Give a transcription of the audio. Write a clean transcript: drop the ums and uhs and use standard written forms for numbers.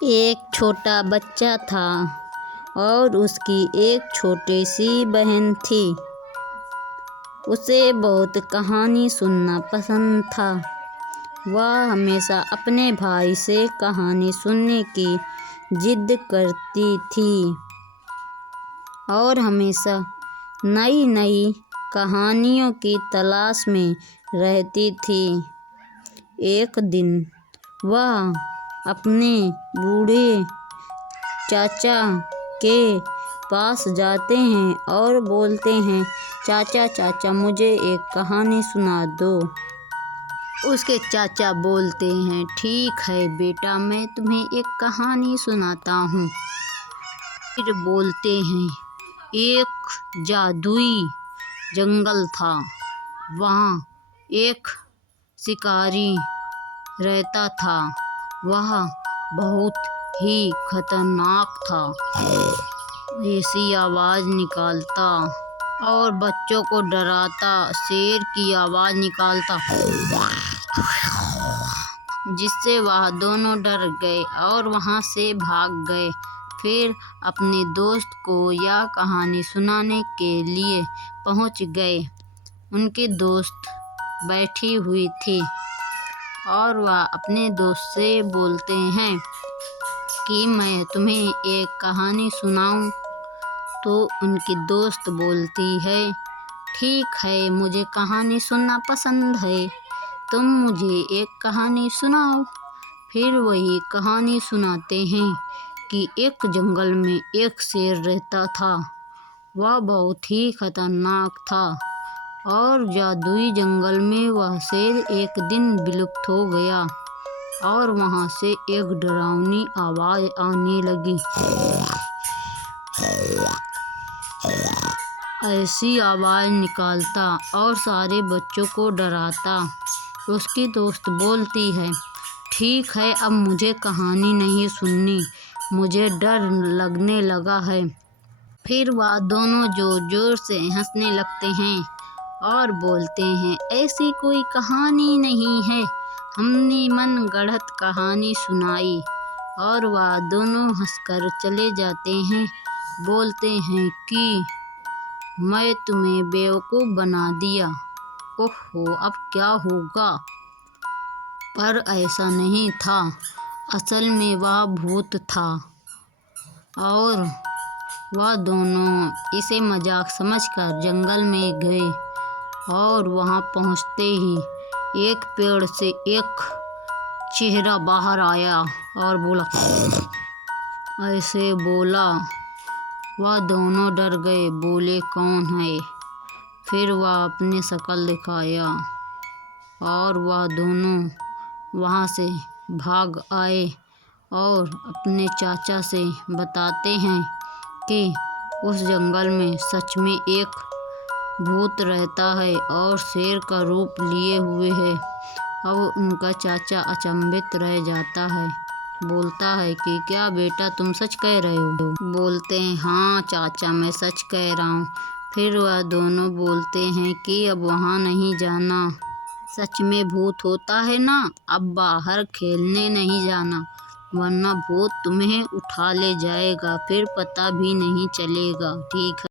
एक छोटा बच्चा था और उसकी एक छोटी सी बहन थी। उसे बहुत कहानी सुनना पसंद था। वह हमेशा अपने भाई से कहानी सुनने की जिद करती थी और हमेशा नई नई कहानियों की तलाश में रहती थी। एक दिन वह अपने बूढ़े चाचा के पास जाते हैं और बोलते हैं, चाचा चाचा मुझे एक कहानी सुना दो। उसके चाचा बोलते हैं, ठीक है बेटा, मैं तुम्हें एक कहानी सुनाता हूँ। फिर बोलते हैं, एक जादुई जंगल था। वहाँ एक शिकारी रहता था। वह बहुत ही खतरनाक था। ऐसी आवाज़ निकालता और बच्चों को डराता, शेर की आवाज़ निकालता, जिससे वह दोनों डर गए और वहाँ से भाग गए। फिर अपने दोस्त को यह कहानी सुनाने के लिए पहुँच गए। उनके दोस्त बैठी हुई थी और वह अपने दोस्त से बोलते हैं कि मैं तुम्हें एक कहानी सुनाऊं। तो उनकी दोस्त बोलती है, ठीक है, मुझे कहानी सुनना पसंद है, तुम मुझे एक कहानी सुनाओ। फिर वही कहानी सुनाते हैं कि एक जंगल में एक शेर रहता था। वह बहुत ही खतरनाक था और जादुई जंगल में वह शेर एक दिन विलुप्त हो गया और वहाँ से एक डरावनी आवाज़ आने लगी। ऐसी आवाज़ निकालता और सारे बच्चों को डराता। उसकी दोस्त बोलती है, ठीक है, अब मुझे कहानी नहीं सुननी, मुझे डर लगने लगा है। फिर वह दोनों जोर जोर से हंसने लगते हैं और बोलते हैं, ऐसी कोई कहानी नहीं है, हमने मन गढ़ंत कहानी सुनाई। और वह दोनों हंसकर चले जाते हैं। बोलते हैं कि मैं तुम्हें बेवकूफ़ बना दिया, ओहो अब क्या होगा। पर ऐसा नहीं था। असल में वह भूत था और वह दोनों इसे मजाक समझकर जंगल में गए और वहां पहुंचते ही एक पेड़ से एक चेहरा बाहर आया और बोला, ऐसे बोला। वह दोनों डर गए, बोले कौन है। फिर वह अपनी शक्ल दिखाया और वह दोनों वहाँ से भाग आए और अपने चाचा से बताते हैं कि उस जंगल में सच में एक भूत रहता है और शेर का रूप लिए हुए है। अब उनका चाचा अचंभित रह जाता है। बोलता है कि क्या बेटा तुम सच कह रहे हो। बोलते हैं, हाँ चाचा मैं सच कह रहा हूँ। फिर वह दोनों बोलते हैं कि अब वहाँ नहीं जाना, सच में भूत होता है ना, अब बाहर खेलने नहीं जाना, वरना भूत तुम्हें उठा ले जाएगा, फिर पता भी नहीं चलेगा। ठीक है।